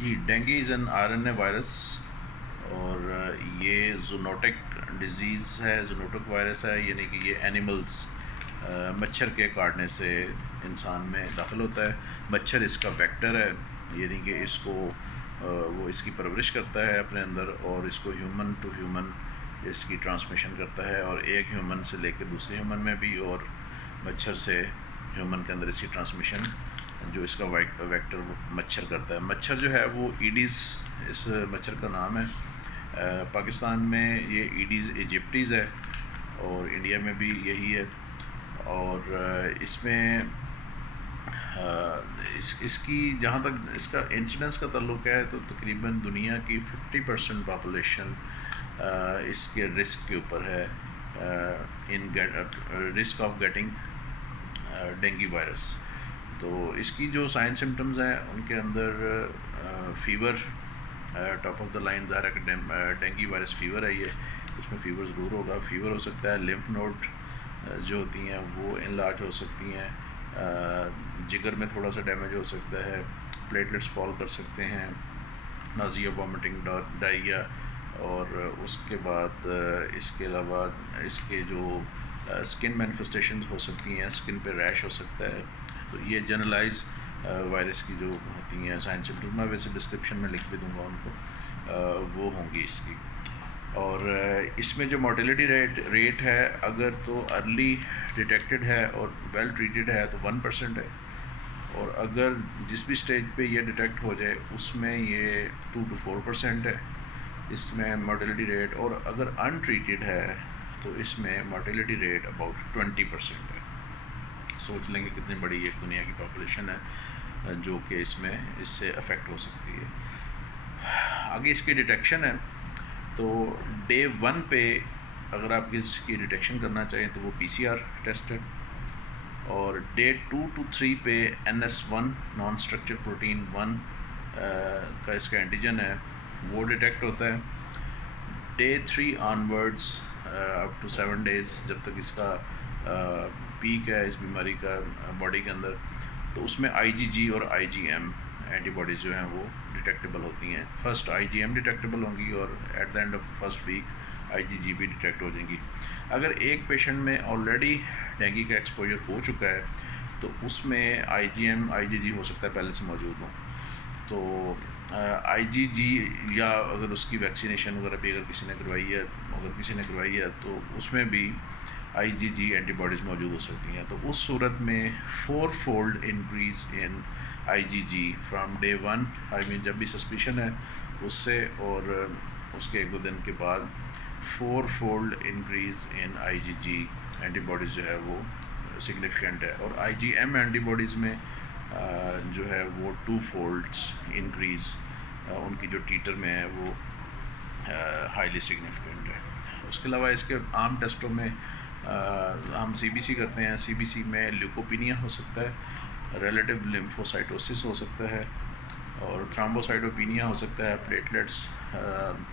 Ji, dengue is an RNA virus और ये zoonotic disease है, जूनोटिक वायरस है, यानी कि ये एनिमल्स मच्छर के काटने से इंसान में दाखिल होता है। मच्छर इसका वेक्टर है, यानी कि इसको वो इसकी परवरिश करता है अपने अंदर और इसको ह्यूमन टू ह्यूमन इसकी ट्रांसमिशन करता है, और एक ह्यूमन से लेकर दूसरे ह्यूमन में भी, और मच्छर से ह्यूमन के अंदर इसकी ट्रांसमिशन जो इसका वेक्टर मच्छर करता है। मच्छर जो है वो ईडीज़ इस मच्छर का नाम है। पाकिस्तान में ये ईडीज़ इजिप्टीज़ है और इंडिया में भी यही है। और इसमें इसकी जहाँ तक इसका इंसिडेंस का ताल्लुक है तो तकरीबन दुनिया की 50% पॉपुलेशन इसके रिस्क के ऊपर है, in risk of getting dengue virus. तो इसकी जो साइन सिम्टम्स हैं उनके अंदर fever top of the line ज़ाहिर है कि डेंगू वायरस फ़ीवर है। ये इसमें फ़ीवर ज़रूर होगा। फ़ीवर हो सकता है, लिम्फ नोड जो होती हैं वो इनलार्ज हो सकती हैं, जिगर में थोड़ा सा डैमेज हो सकता है, प्लेटलेट्स फॉल कर सकते हैं, नाज़िया, वॉमिटिंग, डायरिया। और उसके बाद इसके अलावा इसके जो स्किन मैनिफेस्टेशंस हो सकती हैं, स्किन पे रैश हो सकता है। तो ये जनरलाइज वायरस की जो होती हैं साइन सिम्टम्स, मैं वैसे डिस्क्रिप्शन में लिख भी दूँगा उनको, वो होंगी इसकी। और इसमें जो मोर्टेलिटी रेट है, अगर तो अर्ली डिटेक्टेड है और वेल ट्रीटेड है तो 1% है, और अगर जिस भी स्टेज पे ये डिटेक्ट हो जाए उसमें ये 2 to 4% है इसमें मोर्टेलिटी रेट। और अगर अनट्रीटेड है तो इसमें मोर्टेलिटी रेट अबाउट 20% है। सोच लेंगे कितनी बड़ी एक दुनिया की पॉपुलेशन है जो कि इसमें इससे अफेक्ट हो सकती है। आगे इसकी डिटेक्शन है तो डे 1 पे अगर आप इसकी डिटेक्शन करना चाहें तो वो PCR टेस्ट है, और डे 2 to 3 पे NS1 नॉन स्ट्रक्चर प्रोटीन 1 का इसका एंटीजन है, वो डिटेक्ट होता है। Day 3 onwards up to 7 days जब तक इसका पीक है इस बीमारी का बॉडी के अंदर, तो उसमें IgG और IgM एंटीबॉडीज़ जो हैं वो डिटेक्टेबल होती हैं। फर्स्ट IgM डिटेक्टेबल होंगी और at the end of first week IgG भी डिटेक्ट हो जाएंगी। अगर एक पेशेंट में ऑलरेडी डेंगू का एक्सपोजर हो चुका है तो उसमें IgM IgG हो सकता है पहले से मौजूद हो। तो IgG या अगर उसकी वैक्सीनेशन वगैरह भी अगर किसी ने करवाई है तो उसमें भी IgG एंटीबॉडीज़ मौजूद हो सकती हैं। तो उस सूरत में 4-fold increase in IgG from day 1, I mean जब भी सस्पिशन है उससे, और उसके 1-2 दिन के बाद 4-fold increase in IgG antibodies जो है वो सिग्निफिकेंट है। और IgM एंटीबॉडीज़ में जो है वो 2-fold इंक्रीज़ उनकी जो टीटर में है वो हाईली सिग्निफिकेंट है। उसके अलावा इसके आम टेस्टों में हम CBC करते हैं। CBC में ल्यूकोपिनिया हो सकता है, रिलेटिव लिम्फोसाइटोसिस हो सकता है, और थ्रोम्बोसाइटोपिनिया हो सकता है। प्लेटलेट्स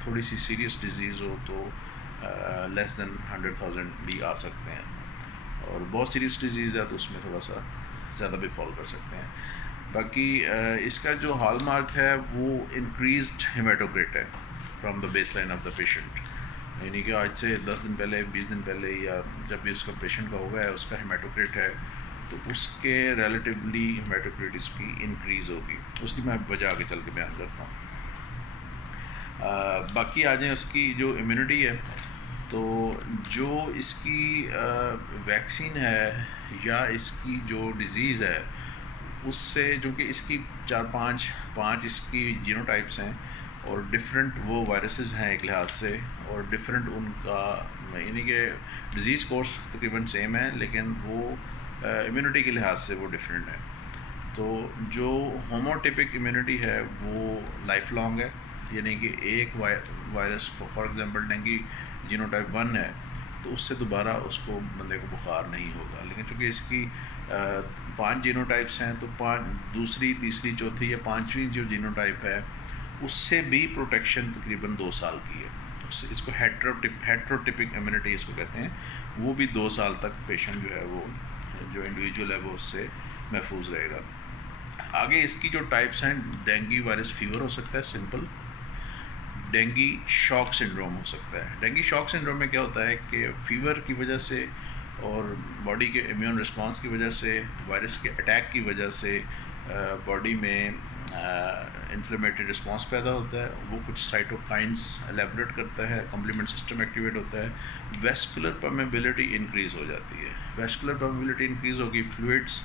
थोड़ी सी सीरियस डिजीज़ हो तो लेस दैन 100,000 भी आ सकते हैं, और बहुत सीरियस डिजीज़ है तो उसमें थोड़ा सा ज़्यादा भी फॉल कर सकते हैं। बाकी इसका जो हॉलमार्क है वो इंक्रीज्ड हेमाटोक्रिट है from the base line of the patient, यानी कि आज से 10 दिन पहले, 20 दिन पहले, या जब भी उसका पेशेंट का होगा है उसका हेमाटोक्रिट है तो उसके रिलेटिवली हेमाटोक्रिट इसकी इंक्रीज़ होगी। उसकी मैं वजह आगे चल के बयान करता हूँ। बाकी आ जाए उसकी जो इम्यूनिटी है, तो जो इसकी वैक्सीन है या इसकी जो डिज़ीज़ है उससे, जो कि इसकी 4-5 इसकी जीनोटाइप्स हैं और डिफरेंट वो वायरसेस हैं एक लिहाज से, और डिफरेंट उनका यानी कि डिज़ीज़ कोर्स तकरीबन सेम है लेकिन वो इम्यूनिटी के लिहाज से वो डिफरेंट है। तो जो होमोटिपिक इम्यूनिटी है वो लाइफ लॉन्ग है, यानी कि एक virus for example dengue genotype 1 है तो उससे दोबारा उसको बंदे को बुखार नहीं होगा। लेकिन चूँकि इसकी 5 जीनोटाइप्स हैं तो 5 दूसरी, तीसरी, चौथी या 5वीं जो जीनोटाइप है उससे भी प्रोटेक्शन तकरीबन 2 साल की है। इसको हेट्रोटिपिक इम्यूनिटी इसको कहते हैं। वो भी 2 साल तक पेशेंट जो है वो, जो इंडिविजुअल है वो उससे महफूज रहेगा। आगे इसकी जो टाइप्स हैं, डेंगू वायरस फीवर हो सकता है सिंपल, डेंगू शॉक सिंड्रोम हो सकता है। डेंगू शॉक सिंड्रोम में क्या होता है कि फीवर की वजह से और बॉडी के इम्यून रिस्पांस की वजह से, वायरस के अटैक की वजह से बॉडी में इन्फ्लेमेटरी रिस्पांस पैदा होता है, वो कुछ साइटोकाइंस एलेबरेट करता है, कॉम्प्लीमेंट सिस्टम एक्टिवेट होता है, वेस्कुलर परमेबिलिटी इंक्रीज़ हो जाती है। वेस्कुलर परमेबिलिटी इंक्रीज़ होगी, फ्लूइड्स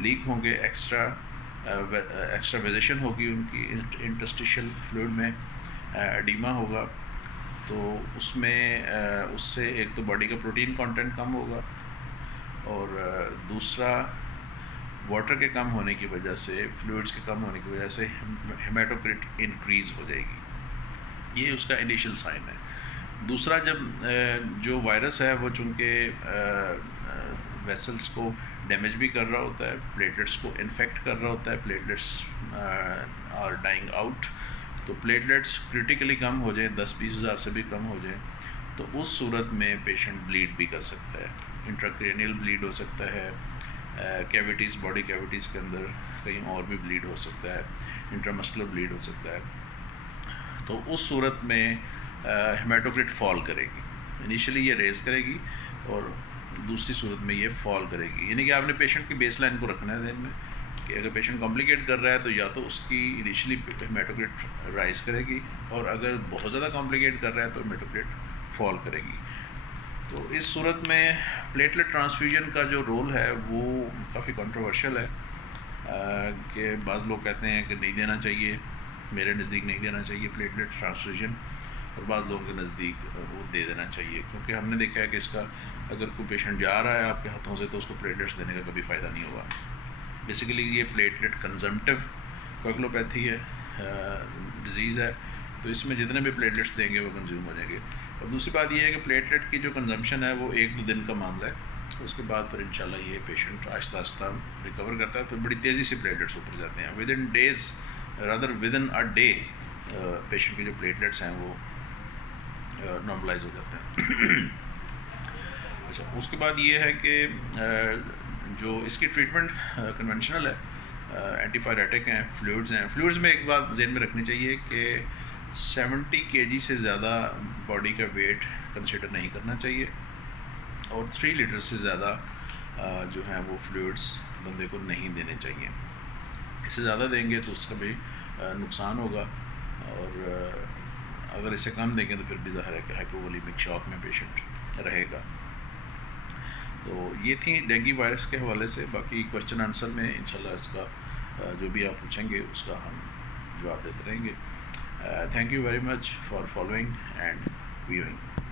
लीक होंगे, एक्स्ट्रा वेजेशन होगी उनकी इंटरस्टिशियल फ्लूइड में, एडिमा होगा, तो उसमें उससे एक तो बॉडी का प्रोटीन कंटेंट कम होगा और दूसरा वाटर के कम होने की वजह से, फ्लूइड्स के कम होने की वजह से हेमाटोक्रिट इंक्रीज़ हो जाएगी। ये उसका इनिशियल साइन है। दूसरा, जब जो वायरस है वो चूँकि वेसल्स को डैमेज भी कर रहा होता है, प्लेटलेट्स को इन्फेक्ट कर रहा होता है, प्लेटलेट्स आर डाइंग आउट, तो प्लेटलेट्स क्रिटिकली कम हो जाए, 10-20 हज़ार से भी कम हो जाए, तो उस सूरत में पेशेंट ब्लीड भी कर सकता है। इंट्राक्रेनियल ब्लीड हो सकता है, कैविटीज़, बॉडी कैविटीज़ के अंदर कहीं और भी ब्लीड हो सकता है, इंट्रामस्कुलर ब्लीड हो सकता है। तो उस सूरत में हेमाटोक्रिट फॉल करेगी। इनिशियली ये रेज करेगी और दूसरी सूरत में ये फॉल करेगी। यानी कि आपने पेशेंट की बेसलाइन को रखना है ध्यान में कि अगर पेशेंट कॉम्प्लिकेट कर रहा है तो या तो उसकी इनिशियली हेमाटोक्रिट राइज करेगी, और अगर बहुत ज़्यादा कॉम्प्लिकेट कर रहा है तो हेमाटोक्रिट फॉल करेगी। तो इस सूरत में प्लेटलेट ट्रांसफ्यूजन का जो रोल है वो काफ़ी कंट्रोवर्शियल है कि बाज़ लोग कहते हैं कि नहीं देना चाहिए, मेरे नज़दीक नहीं देना चाहिए प्लेटलेट ट्रांसफ्यूजन, और बाज़ लोगों के नज़दीक वो दे देना चाहिए, क्योंकि हमने देखा है कि इसका अगर कोई पेशेंट जा रहा है आपके हाथों से तो उसको प्लेटलेट्स देने का कभी फ़ायदा नहीं हुआ। बेसिकली ये प्लेटलेट कंजम्पटिव कोएगुलोपैथी है, डिज़ीज़ है, तो इसमें जितने भी प्लेटलेट्स देंगे वो कंज्यूम हो जाएंगे। और दूसरी बात ये है कि प्लेटलेट की जो कंजम्पशन है वो 1-2 दिन का मामला है, उसके बाद फिर इंशाल्लाह ये पेशेंट आहिस्ता आहिस्ता रिकवर करता है, तो बड़ी तेज़ी से प्लेटलेट्स ऊपर जाते हैं। With in days, rather with in a day, patient के जो प्लेटलेट्स हैं वो नॉर्मलाइज हो जाते हैं। अच्छा, उसके बाद ये है कि जो इसकी ट्रीटमेंट कन्वेंशनल है, एंटीपायरेटिक हैं, फ्लूइड्स हैं। फ्लूइड्स में एक बात ज़हन में रखनी चाहिए कि 70 kg से ज़्यादा बॉडी का वेट कंसिडर नहीं करना चाहिए, और 3 लीटर से ज़्यादा जो है वो फ्लूइड्स बंदे को नहीं देने चाहिए। इससे ज़्यादा देंगे तो उसका भी नुकसान होगा, और अगर इसे कम देंगे तो फिर भी ज़ाहिर है कि हाइपोवोलेमिक शॉक में पेशेंट रहेगा। तो ये थी डेंगू वायरस के हवाले से। बाकी क्वेश्चन आंसर में इंशाल्लाह इसका जो भी आप पूछेंगे उसका हम जवाब देते रहेंगे। Thank you very much for following and viewing.